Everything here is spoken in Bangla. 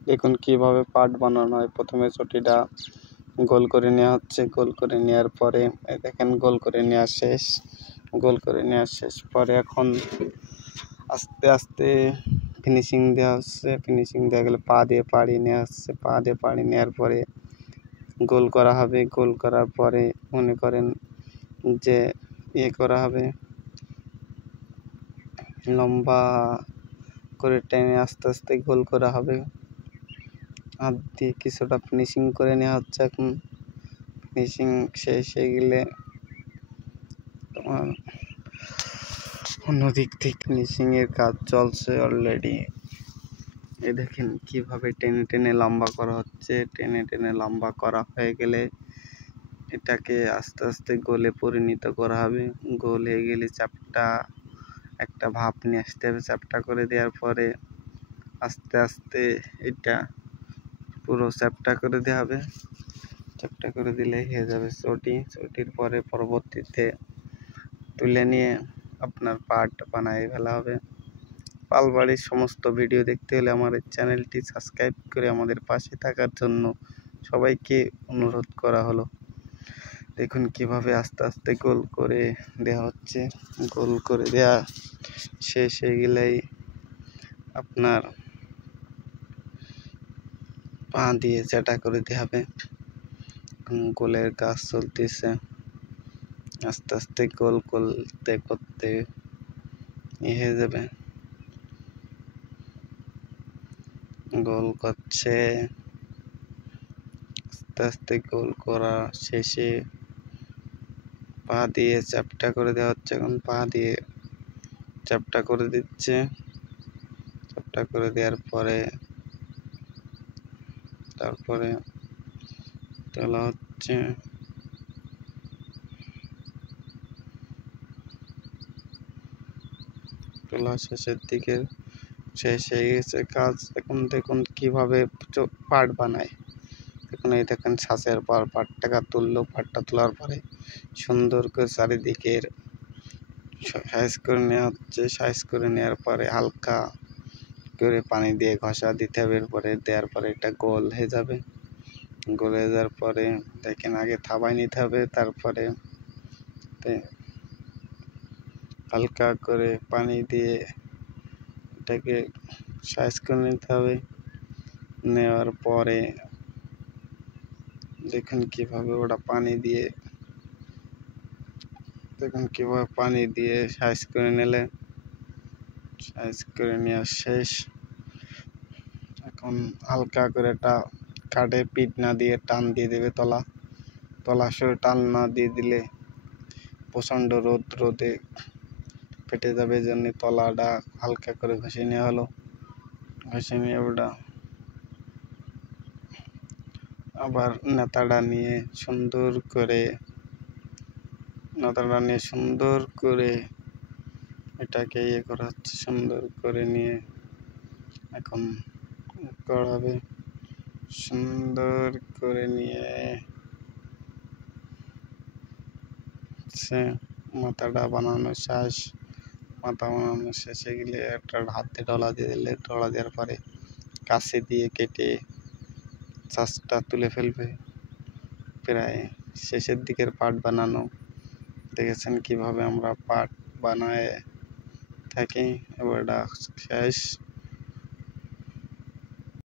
দেখুন কিভাবে পাট বানানো হয়। প্রথমে চটিটা গোল করে নেওয়া হচ্ছে। গোল করে নেওয়ার পরে দেখেন গোল করে নেওয়া শেষ। গোল করে নেওয়া শেষ পরে এখন আস্তে আস্তে ফিনিশিং দেওয়া হচ্ছে। ফিনিশিং দেওয়া গেলে পা দিয়ে পাড়ি নেওয়া হচ্ছে। পা দিয়ে পাড়ি নেওয়ার পরে গোল করা হবে। গোল করার পরে মনে করেন যে করা হবে, লম্বা করে টেনে আস্তে আস্তে গোল করা হবে। হাত দিয়ে কিছুটা ফিনিশিং করে নেওয়া হচ্ছে। এখন ফিনিশিং শেষ হয়ে গেলে তোমার অন্যদিক থেকে ফিনিশিংয়ের কাজ চলছে অলরেডি। দেখেন কিভাবে টেনে টেনে লম্বা করা হচ্ছে। টেনে টেনে লম্বা করা হয়ে গেলে এটাকে আস্তে আস্তে গোলে পরিণত করা হবে। গোল হয়ে গেলে চাপটা একটা ভাপ নিয়ে আসতে হবে। চাপটা করে দেওয়ার পরে আস্তে আস্তে এটা পুরো চ্যাপটা করে দেওয়া হবে। চ্যাপটা করে দিলে হয়ে যাবে চটি। চটির পরে পরবর্তীতে তুলে নিয়ে আপনার পাট বানায় ফেলা হবে। পালবাড়ির সমস্ত ভিডিও দেখতে হলে আমাদের চ্যানেলটি সাবস্ক্রাইব করে আমাদের পাশে থাকার জন্য সবাইকে অনুরোধ করা হলো। দেখুন কিভাবে আস্তে আস্তে গোল করে দেওয়া হচ্ছে। গোল করে দেওয়া শেষ হয়ে গেলেই আপনার পা দিয়ে চাটা করে দেওয়া হবে। গোলের কাজ চলতেছে। আস্তে আস্তে গোল করতে করতে হয়ে যাবে। গোল করছে, আস্তে আস্তে গোল করা শেষে পা দিয়ে চ্যাপটা করে দেওয়া হচ্ছে। এখন পা দিয়ে চ্যাপটা করে দিচ্ছে। চ্যাপটা করে দেওয়ার পরে তারপরে তোলা হচ্ছে। তোলা শেষের দিকে শেষ হয়ে গেছে কাজ। এখন দেখুন কিভাবে পাট বানায়। দেখুন এই দেখেন ছাঁচের পর পাটটাকে তুললো। পাটটা তোলার পরে সুন্দর করে চারিদিকের সাইজ করে নেওয়া হচ্ছে। সাইজ করে নেওয়ার পরে হালকা করে পানি দিয়ে ঘষা দিতে হবে। এরপরে দেওয়ার পরে এটা গোল হয়ে যাবে। গোল হয়ে যাওয়ার পরে দেখেন আগে থাবায় নিতে হবে। তারপরে হালকা করে পানি দিয়ে এটাকে সাইজ করে নিতে হবে। নেওয়ার পরে দেখুন কিভাবে ওটা পানি দিয়ে সাইজ করে নিলে সাইজ করে নেওয়া শেষ। এখন হালকা করে এটা কাঠে পিঠ না দিয়ে টান দিয়ে দেবে। তলা সরে টান না দিয়ে দিলে প্রচণ্ড রোদে ফেটে যাবে। এই জন্য তলাটা হালকা করে ঘষে নেওয়া হলো। ঘষে নিয়ে ওটা আবার নেতাটা নিয়ে সুন্দর করে এটাকে করা হচ্ছে। সুন্দর করে নিয়ে এখন করাবে। সুন্দর করে নিয়ে মাথাটা বানানো শেষ। মাথা বানানো শেষে গেলে একটা হাতে ডলা দিয়ে দিলে, ডলা দেওয়ার পরে কাছে দিয়ে কেটে ছাঁচটা তুলে ফেলবে। প্রায় শেষের দিকের পাট বানানো দেখেছেন কিভাবে আমরা পাট বানায় থাকি। এবার এটা শেষ।